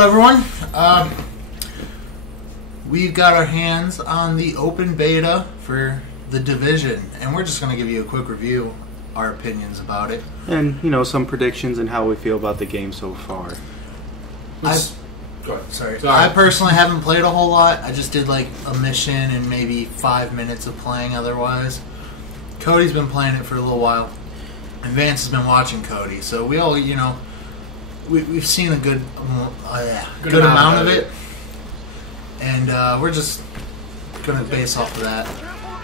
Hello, everyone. We've got our hands on the open beta for The Division, and we're just going to give you a quick review, our opinions about it. And, you know, some predictions and how we feel about the game so far. Go ahead. Sorry. I personally haven't played a whole lot. I just did like a mission and maybe 5 minutes of playing otherwise. Cody's been playing it for a little while, and Vance has been watching Cody. So we all, you know, we've seen a good amount of it. And we're just going to base off of that.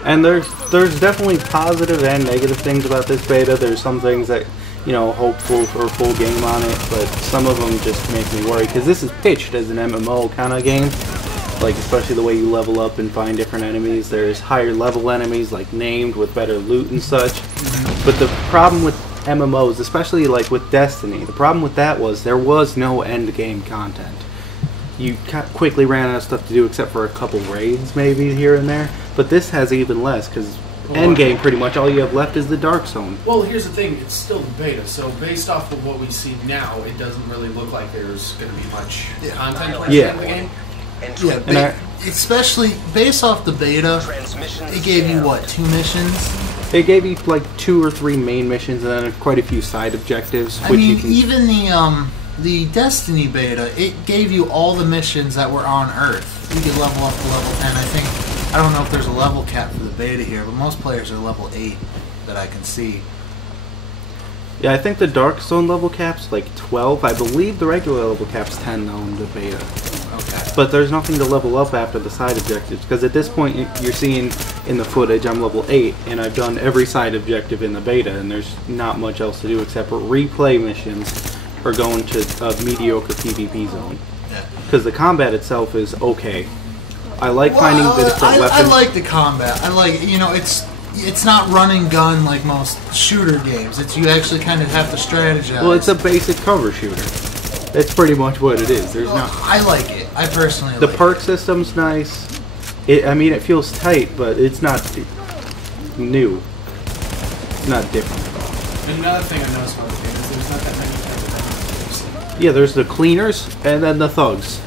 And there's definitely positive and negative things about this beta. There's some things that, you know, hopeful for a full game on it, but some of them just make me worry, because this is pitched as an MMO kind of game, like especially the way you level up and find different enemies. There's higher level enemies, like named, with better loot and such. But the problem with MMOs, especially like with Destiny, the problem with that was there was no end game content. You quickly ran out of stuff to do except for a couple raids maybe here and there, but this has even less, because end game pretty much all you have left is the Dark Zone. Well, here's the thing, it's still the beta, so based off of what we see now, it doesn't really look like there's going to be much content in the game. Yeah, especially based off the beta, it gave you what, 2 missions? It gave you like 2 or 3 main missions and then quite a few side objectives. I mean, even the Destiny beta, it gave you all the missions that were on Earth. You could level up to level 10. I don't know if there's a level cap for the beta here, but most players are level 8 that I can see. Yeah, I think the Dark Zone level cap's like 12. I believe the regular level cap's 10 though in the beta. Okay. But there's nothing to level up after the side objectives, because at this point you're seeing in the footage I'm level 8 and I've done every side objective in the beta, and there's not much else to do except for replay missions or going to a mediocre PvP zone. Because the combat itself is okay. I like finding the different weapons. I like the combat. I like, you know, it's not run and gun like most shooter games. It's you actually kind of have to strategize. Well, it's a basic cover shooter. That's pretty much what it is. There's not. I like it. I personally like it. The perk system's nice. I mean, it feels tight, but it's not new. It's not different at all. And another thing I noticed about the game is there's not that many types of enemies. Yeah, there's the cleaners and then the thugs.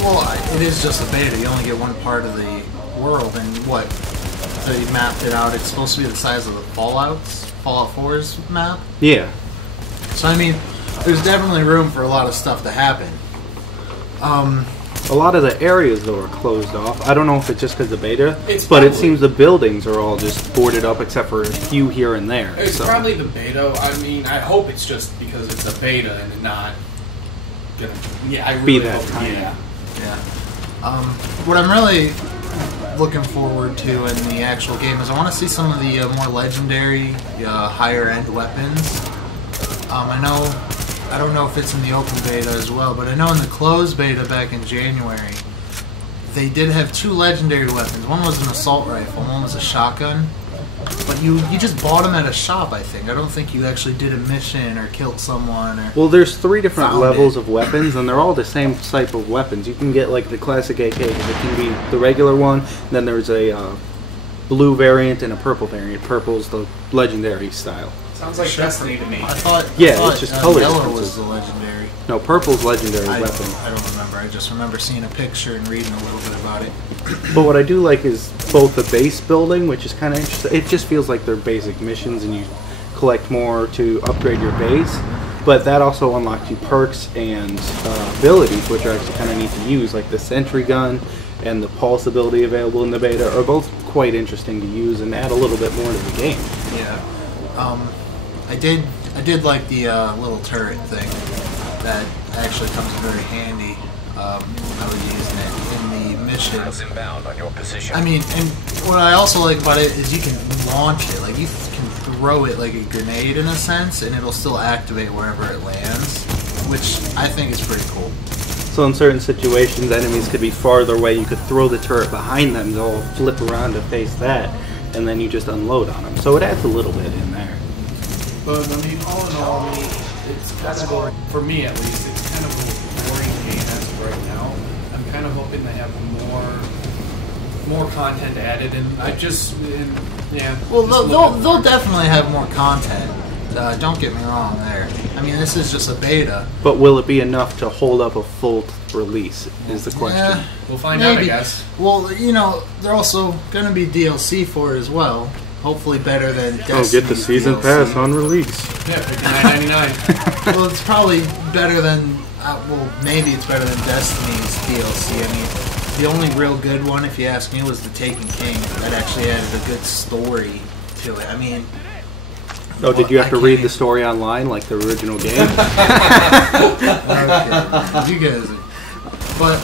Well, it is just a beta. You only get one part of the world, and what? They mapped it out. It's supposed to be the size of the Fallout 4's map. Yeah. So I mean, there's definitely room for a lot of stuff to happen. A lot of the areas though are closed off. I don't know if it's just because of beta, but it seems the buildings are all just boarded up except for a few here and there. It's probably the beta. I mean, I hope it's just because it's a beta and not gonna. Yeah, I really be that hope. tiny. Yeah. What I'm really looking forward to in the actual game is I want to see some of the more legendary, higher end weapons. I don't know if it's in the open beta as well, but I know in the closed beta back in January, they did have 2 legendary weapons. One was an assault rifle, one was a shotgun. But you just bought them at a shop, I think. I don't think you actually did a mission or killed someone. Well, there's 3 different levels of weapons, and they're all the same type of weapons. You can get like the classic AK, because it can be the regular one. And then there's a blue variant and a purple variant. Purple's the legendary style. Sounds like Destiny to me. I thought it's just color yellow differences. was the legendary. No, purple's legendary weapon. I don't remember. I just remember seeing a picture and reading a little bit about it. But what I do like is both the base building, which is kind of interesting. It just feels like they're basic missions and you collect more to upgrade your base. But that also unlocks you perks and abilities, which are actually kind of neat to use, like the sentry gun and the pulse ability available in the beta are both quite interesting to use and add a little bit more to the game. Yeah. I did like the little turret thing. That actually comes very handy. I was using it in the mission. I mean, and what I also like about it is you can launch it. Like, you can throw it like a grenade in a sense, and it'll still activate wherever it lands, which I think is pretty cool. So in certain situations, enemies could be farther away. You could throw the turret behind them. They'll flip around to face that, and then you just unload on them. So it adds a little bit in there. But I mean, all in all, it's kind of, for me at least, it's kind of a boring game as of right now. I'm kind of hoping they have more content added, and I just, yeah. Well, they'll definitely have more content. Don't get me wrong there. I mean, this is just a beta. But will it be enough to hold up a full release, is the question. Yeah, We'll find out, I guess. Well, you know, they're also going to be DLC for it as well. Hopefully better than Destiny's Oh, get the season DLC. pass on release. Yeah, $59.99. Well, it's probably better than... well, maybe it's better than Destiny's DLC. I mean, the only real good one, if you ask me, was The Taken King. That actually added a good story to it. I mean... Oh, did you have I to can't read even- the story online like the original game? Okay, you guys. But,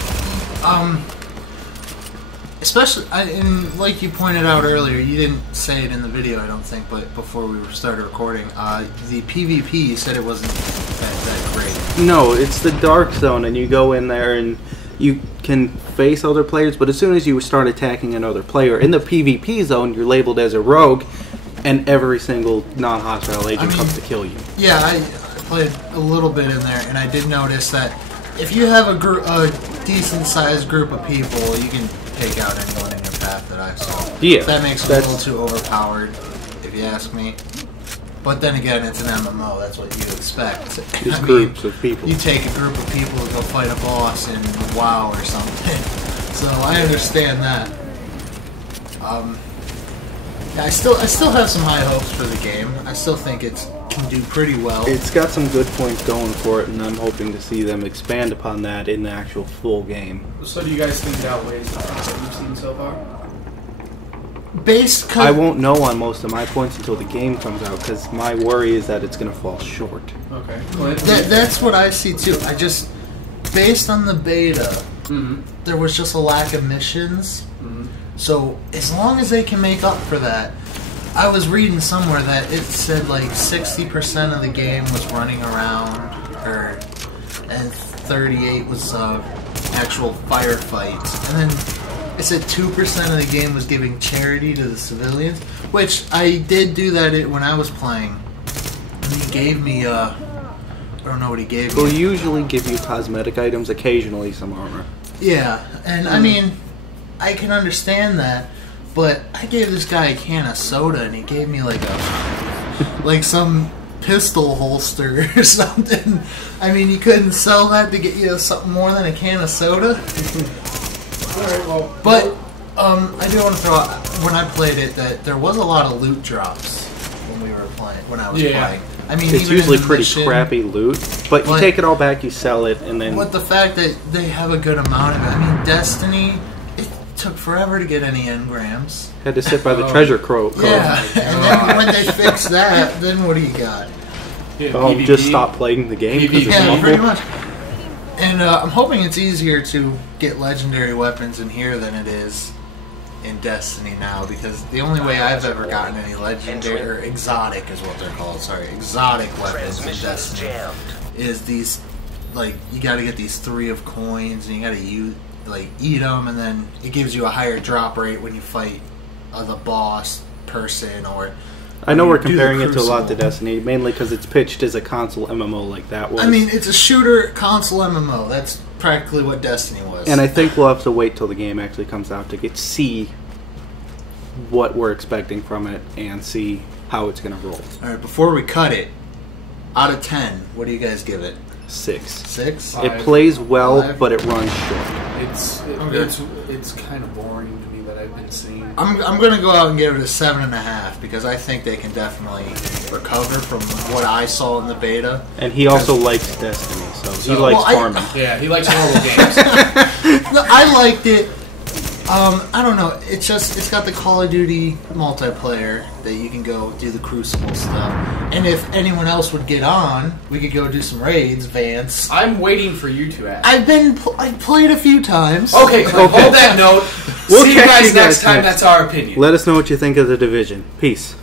especially, and like you pointed out earlier, you didn't say it in the video, I don't think, but before we started recording, the PvP, you said it wasn't that great. No, it's the Dark Zone, and you go in there and you can face other players, but as soon as you start attacking another player, in the PvP zone, you're labeled as a rogue, and every single non-hostile agent comes to kill you. Yeah, I played a little bit in there, and I did notice that if you have a decent-sized group of people, you can take out anyone in your path that I saw. Yeah, That makes it a that's- little too overpowered, if you ask me. But then again, it's an MMO, that's what you expect. It's I mean, groups of people. you take a group of people to go fight a boss in WoW or something. So I understand that. Yeah, I still have some high hopes for the game. I still think it can do pretty well. It's got some good points going for it, and I'm hoping to see them expand upon that in the actual full game. So do you guys think it outweighs the points that you've seen so far? Based, I won't know on most of my points until the game comes out, because my worry is that it's going to fall short. Okay. Clint? that's what I see too. I just, based on the beta, there was just a lack of missions. So as long as they can make up for that, I was reading somewhere that it said like 60% of the game was running around, and 38 was actual firefights, and then it said 2% of the game was giving charity to the civilians, which I did do that when I was playing. And he gave me I don't know what he gave They'll me. usually give you cosmetic items, occasionally some armor. Yeah, and I mean, I can understand that, but I gave this guy a can of soda, and he gave me like some pistol holster or something. I mean, you couldn't sell that to get you something more than a can of soda. Alright, well. But I do want to throw out, when I played it, that there was a lot of loot drops when I was playing. I mean, It's even in usually the pretty mission, crappy loot, but you But- take it all back, you sell it, and then... But the fact that they have a good amount of it, I mean, Destiny, it took forever to get any engrams. Had to sit by the treasure cove. Yeah, and then when they fix that, then what do you got? Yeah, Oh, PvP. just stop playing the game because it's Yeah, awful. pretty much. And I'm hoping it's easier to get legendary weapons in here than it is in Destiny now, because the only way I've ever gotten any legendary, or exotic is what they're called, sorry, exotic weapons in Destiny is these, like, you gotta get these 3 of coins, and you gotta eat them, and then it gives you a higher drop rate when you fight the boss person, or... I know we're do the comparing it to a lot to Crucible. Destiny, mainly because it's pitched as a console MMO like that was. I mean, it's a shooter console MMO. That's practically what Destiny was. and I think we'll have to wait till the game actually comes out to see what we're expecting from it and see how it's going to roll. Alright, before we cut it, out of 10, what do you guys give it? 6. 6? Five. It plays well, 5. but it runs short. It's kind of boring to me that I've been seeing. I'm going to go out and give it a 7.5, because I think they can definitely recover from what I saw in the beta. And he also likes Destiny, so he So- likes Well, farming. Yeah, he likes horrible games. No, I liked it. I don't know. It's got the Call of Duty multiplayer that you can go do the Crucible stuff. And if anyone else would get on, we could go do some raids, Vance. I'm waiting for you to ask. I've played a few times. Okay, Clint, hold that note. We'll See you catch guys you next guys time. next. That's our opinion. Let us know what you think of the Division. Peace.